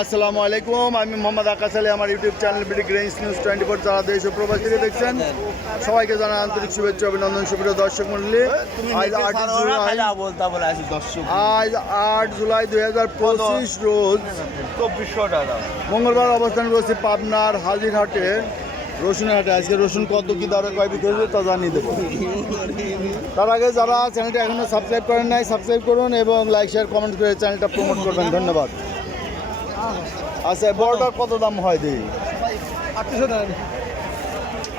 আসসালামু আলাইকুম, আমি মোহাম্মদ আকাশ আলী। আমার YouTube channel BD grains news 24 যারা দেশ ও প্রবাস থেকে দেখছেন সবাইকে জানাই আন্তরিক শুভেচ্ছা অভিনন্দন। সুপ্রিয় দর্শক মন্ডলী, আজ 8 জুলাই 2025 রোজ মঙ্গলবার অবস্থান করছি পাবনার হাজিরহাটের রসুনের হাটে। আজকে রসুন কত কি দরে কয় বিক্রি হয়েছে তা জানিয়ে দেবো। তার আগে যারা চ্যানেলটা এখনো সাবস্ক্রাইব করেন নাই সাবস্ক্রাইব করুন এবং লাইক শেয়ার কমেন্ট করে চ্যানেলটা প্রমোট করবেন, ধন্যবাদ। আচ্ছা, বড়টার কত দাম হয় দিই?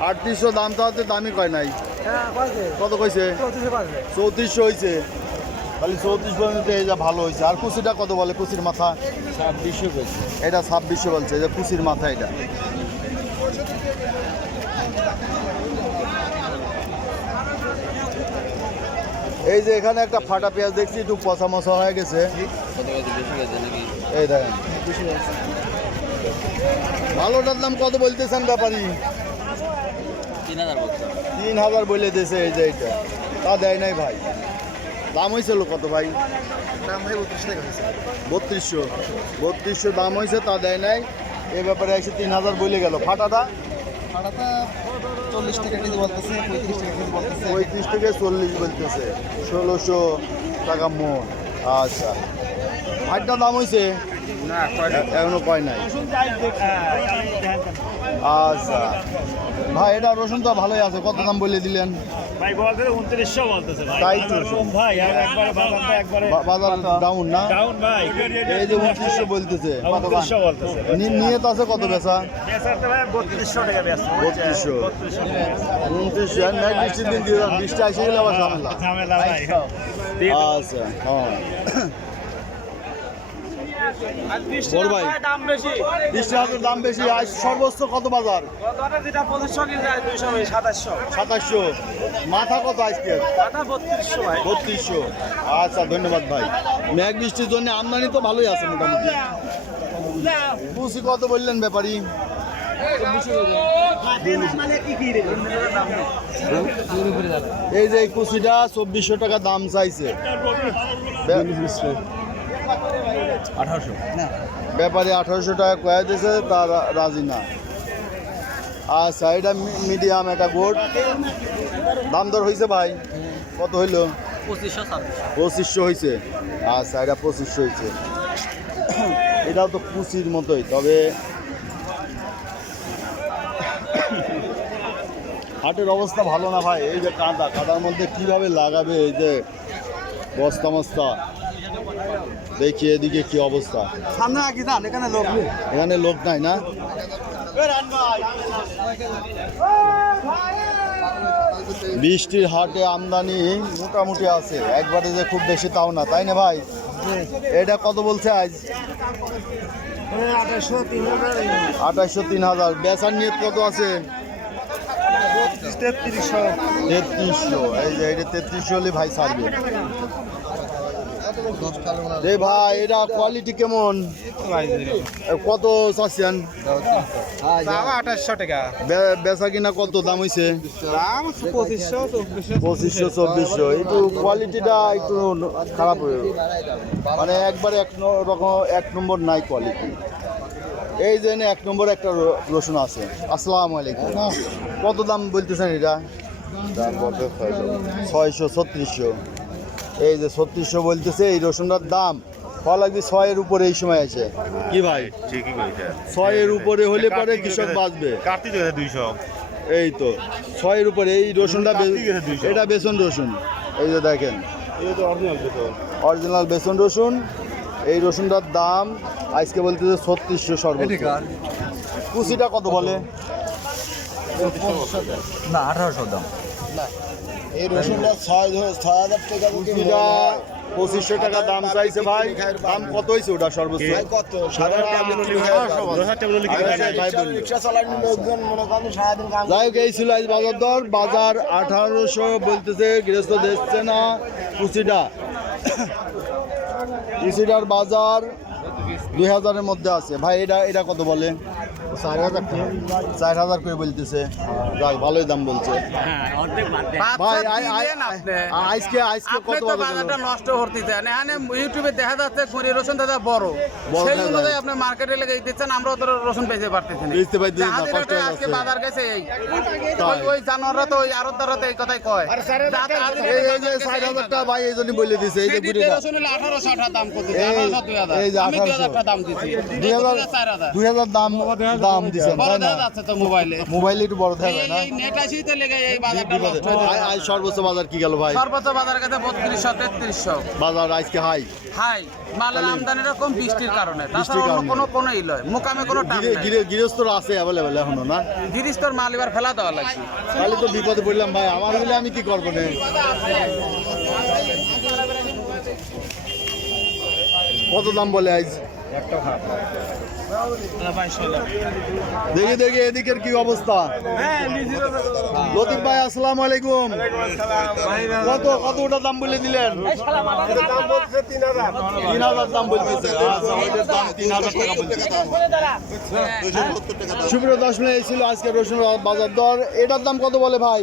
3800 দাম তো হচ্ছে, দামই কয় নাই। কত কইছে? 3400 হয়েছে। তাহলে 34 পর্যন্ত এই যা ভালো হয়েছে। আর কুচিটা কত বলে? কুচির মাথা 2600 বলছে। এটা 2600 বলছে, যে কুচির মাথা। এটা এই যে এখানে একটা ফাটা পেঁয়াজ দেখছি, একটু পচা মশা হয়ে গেছে। এই দেখেন, ভালোটার দাম কত বলতেছেন ব্যাপারী? 3000 বলে দিয়েছে। এই যে এইটা তা দেয় নাই ভাই। দাম হয়েছিল কত ভাই? দাম ভাই 3200 দাম হয়েছে, তা দেয় নাই। এই ব্যাপারে এসে 3000 বলে গেল। ফাটাটা 40 টাকা কেজি বলতেছে, 35 টাকা কেজি বলতেছে। 35 থেকে 40 বলতেছে, 1600 টাকা মন। আচ্ছা, আটটা দাম হয়েছে এখনো কয় নাই। আচ্ছা ভাই, এটা রসুন তো ভালোই আছে। কত দাম বলে দিলেন ভাই? বলতে 2900 বলতেছে ভাই। তাই তো ভাই, আর একবারে বাজারটা একবারে বাজার ডাউন না? ডাউন ভাই। এই যে 2900 বলতেছে। 2900 বলতেছে। নিয়ে তো আছে কত বেচা? বেচাতে ভাই 3200 টাকা বেচছে। 3200 2900 আর ম্যাক বৃষ্টির দিন দিয়ে 20টা এসে গেলে আবার ঝামেলা। ঝামেলা ভাই। আচ্ছা, হ্যাঁ বড় ভাই, দাম বেশি। 20 দাম বেশি। আজ সর্বোচ্চ কত বাজার? যেটা 2500 কি যায় 200 ভাই, 2700। 2700। মাথা কত আজকে? দাদা 3200 ভাই। 3200। আচ্ছা, ধন্যবাদ ভাই। মেঘ বৃষ্টির জন্য আমদানি তো ভালোই আছে মোটামুটি। কুচি কত বললেন ব্যাপারী? এই যে কুচিটা 2400 টাকা দাম চাইছে। 1800 না, ব্যাপারী 1800 টাকা কয়ে দিয়েছে, তার রাজি না। আচ্ছা, এটা মিডিয়াম একটা গোট। দাম দর হয়েছে ভাই? কত হইল? 2500 হয়েছে। আচ্ছা, এটা 2500 হয়েছে। এটাও তো কুচির মতোই, তবে হাটের অবস্থা ভালো না ভাই। এই যে কাদার মধ্যে কিভাবে লাগাবে, এই যে বস্তা মস্তা দেখি। এদিকে কি অবস্থা? সামনে আগে যান, এখানে লোক নেই। এখানে লোক নাই না? বৃষ্টির হাটে আমদানি মোটামুটি আছে, একবারে যে খুব বেশি তাও না, তাই না ভাই? এটা কত বলছে আজ? 2800 3000। বেচার নিয়ত কত আছে? 3300। এই যে এটা 3300 হলে ভাই ছাড়বে। রে ভাই, এটা কোয়ালিটি কেমন? কত চাচ্ছেন? 2800 টাকা বেচা কিনা কত দাম হয়েছে? দাম 2500 2400। একটু কোয়ালিটিটা একটু খারাপ হয়ে, মানে একবারে এক নম্বর নাই কোয়ালিটি। এই যে 1 নম্বর একটা রসুন আছে। আসসালামু আলাইকুম। কত দাম বলতেছেন এটা? দাম বলতে 600 3600। এই যে 3600 বলতেছে। এই রসুনটার দাম হওয়া লাগবে 6-এর উপরে এই সময় আছে কি ভাই? ঠিকই কইছে। 6-এর উপরে হলে পরে কৃষক বাঁচবে। কাটতে গেছে 200। এই তো 6-এর উপরে এই রসুনটা, এটা বেসন রসুন। এই যে দেখেন, এটা তো অরিজিনাল বেতন। অরিজিনাল বেসন রসুন। এই রসুনটার দাম আজকে বলতেছে 3600 সর্বোচ্চ। কুচিটা কত বলে? না, 1800 দাম। এই রসুনটা 6000 টাকা। কুচিটা 2500 টাকা দাম চাইছে ভাই। দাম কত হয়েছে ওটা সর্বোচ্চ? কত? যাই হোক, এই ছিল আজ বাজার দর। বাজার 1800 বলতেছে, গৃহস্থ দেখছে না। কুচিটার বাজার 2000-এর মধ্যে আছে ভাই। এটা কত বলে? 4,000 করে বলতেছে। যাক, ভালোই দাম বলছে ভাই। আজকে কত বাজার বাজারটা নষ্ট করতেছে এখানে ইউটিউবে দেখা যাচ্ছে খড়ি রসুন দাদা বড় বড় সেই দেখা অনুযায়ী যায়। আপনি মার্কেটে লেগে দিচ্ছেন, আমরা অত রসুন বেচতে পারতেছি না। বেচতে পারতেছি না, জাহাজের কষ্ট রেটে হয়ে আজকে যাচ্ছে। বাজার গেছে এই তাই। ওই জানোয়াররা তো ওই আড়তদাররা তো এই কথাই কয় এই যে 60,000 টাকা ভাই এই জন্য বলে দিছে। এই যে গুড়িটা রসুন হলে 1800 দাম করতেছে, এই- 1800 2000 এই যে আমি 1800 2000 দাম দিছি 2000 2000 দাম দিছেন, বড় তাই না? দেখা যাচ্ছে তো মোবাইলে মোবাইলে একটু বড় দেখা যায় না? এই নেট আসিতে লেগে এই বাজারটা নষ্ট হয়ে যায়। আজ সর্বোচ্চ বাজার কি গেল ভাই? সর্বোচ্চ বাজারের কাছে 3200 3300 বাজার আজকে হাই। হাই মালের আমদানি রকম বৃষ্টির কারণে, তাছাড়া অন্য কারণে। কোনো ইলয় মুকামে কোনো টান নাই। গৃহস্থরা আছে অ্যাভেলেবেল এখনো না? গিরিস্তর মাল এবার ফেলা দেওয়া লাগছে। তাহলে তো বিপদে পড়লাম ভাই। আমার হলে আমি কি করবো না? কত দাম বলে আজ? দেখি দেখি এদিকের কি অবস্থা। লতিফ ভাই, আসসালামু আলাইকুম। কত ওটা দাম বলে দিলেন? 3,000 দাম বলতেছে। আচ্ছা, ওইটার দাম 3,000 টাকা বলতেছে। সুপ্রিয় দর্শক, এই ছিল আজকে রসুন বাজার দর। এটার দাম কত বলে ভাই?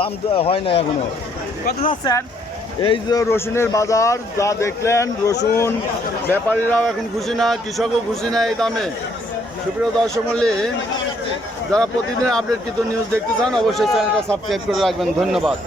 দাম তো হয় না এখনো। কত চাচ্ছেন? এই যে রসুনের বাজার যা দেখলেন, রসুন ব্যাপারীরাও এখন খুশি না, কৃষকও খুশি না এই দামে। সুপ্রিয় দর্শক মণ্ডলী, যারা প্রতিদিন আপডেট কিন্তু নিউজ দেখতে চান অবশ্যই চ্যানেলটা সাবস্ক্রাইব করে রাখবেন। ধন্যবাদ।